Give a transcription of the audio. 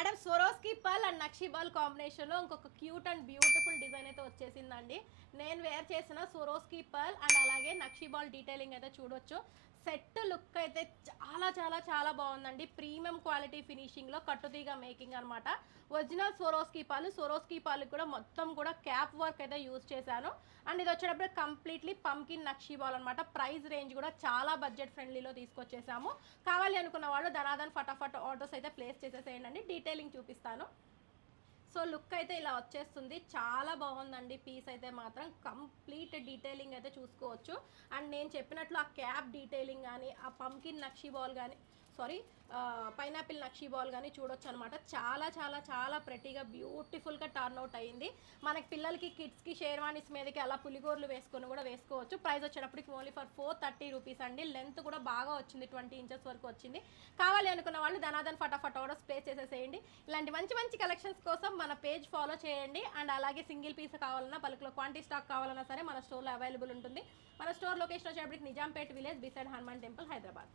Madam Swarovski pearl and nakshi ball కాంబినేషన్లో ఇంకొక cute and beautiful design అయితే వచ్చేసిందండి. నేను వేర్ చేసిన స్వరోస్కి పర్ల్ అండ్ అలాగే నక్షి బాల్ డీటెయిలింగ్ అయితే చూడొచ్చు. సెట్ లుక్ అయితే చాలా చాలా చాలా బాగుందండి. ప్రీమియం క్వాలిటీ ఫినిషింగ్లో కట్టుతీగ మేకింగ్ అనమాట. ఒరిజినల్ సోరోస్కి పాలు కూడా మొత్తం కూడా క్యాప్ వర్క్ అయితే యూజ్ చేశాను. అండ్ ఇది వచ్చేటప్పుడు కంప్లీట్లీ పంకిన్ నక్షి బాల్ అనమాట. ప్రైస్ రేంజ్ కూడా చాలా బడ్జెట్ ఫ్రెండ్లీలో తీసుకొచ్చేసాము. కావాలి అనుకున్న వాళ్ళు ధనాధన్ ఫటాఫట్ ఆర్డర్స్ అయితే ప్లేస్ చేసేసేయండి. డీటెయిలింగ్ చూపిస్తాను. సో లుక్ అయితే ఇలా వచ్చేస్తుంది. చాలా బాగుందండి పీస్ అయితే మాత్రం. కంప్లీట్ డీటెయిలింగ్ అయితే చూసుకోవచ్చు. అండ్ నేను చెప్పినట్లు ఆ క్యాప్ డీటెయిలింగ్ కానీ ఆ పంకిన్ నక్షి బాల్ కానీ పైనాపిల్ నక్షి బాల్ కానీ చూడొచ్చు అనమాట. చాలా చాలా చాలా ప్రెటీగా బ్యూటిఫుల్గా టర్న్ అవుట్ అయ్యింది. మనకి పిల్లలకి కిడ్స్కి షేర్వాణీస్ మీదకి అలా పులిగోర్లు వేసుకొని కూడా వేసుకోవచ్చు. ప్రైస్ వచ్చేటప్పటికి ఓన్లీ ఫర్ 430 రూపీస్ అండి. లెంత్ కూడా బాగా వచ్చింది, 20 ఇంచెస్ వరకు వచ్చింది. కావాలి అనుకున్న వాళ్ళు ధనాధన్ ఫటాఫట్ ఆర్డర్స్ ప్లేస్ చేసేసేయండి. ఇలాంటి మంచి మంచి కలెక్షన్స్ కోసం మన పేజ్ ఫాలో చేయండి. అండ్ అలాగే సింగిల్ పీస్ కావాలన్నా బల్క్లో క్వాంటిటీ స్టాక్ కావాలన్నా సరే మన స్టోర్లో అవైలబుల్ ఉంటుంది. మన స్టోర్ లొకేషన్ వచ్చేటప్పటికి Nizampet village beside Hanuman temple, Hyderabad.